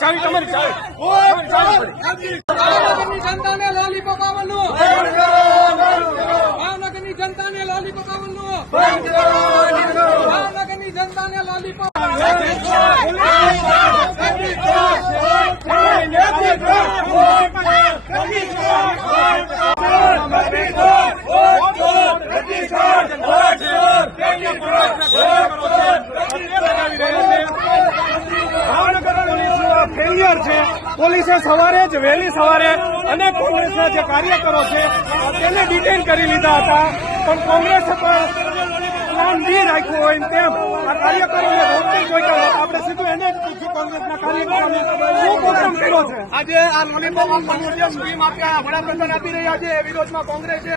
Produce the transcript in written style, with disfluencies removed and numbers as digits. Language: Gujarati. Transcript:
ચાવી તમારી ભાવનગરની જનતાને લોલીપોપ આવવાનું, ભાવનગરની જનતાને લોલીપોપ આવવાનું, ભાવનગરની જનતાને લોલીપોપ ફેલિયર છે. પોલીસે સવારે જ વહેલી સવારે અનેક કોંગ્રેસના જે કાર્યકરો છે તેને ડિટેન કરી લીધા હતા, પણ કોંગ્રેસે પણ પ્લાન બી રાખ્યો હોય તેમ આ કાર્યકરોને રોકતી કોઈ આપણે સીધું એને જ પૂછ્યું કોંગ્રેસના કાર્યકરોને શું પ્રોગ્રામ કર્યો છે. આજે આ લોલીપોપ આપવાનું જે સ્કીમ આપ્યા વડાપ્રધાન આપી રહ્યા છે એ વિરોધમાં કોંગ્રેસે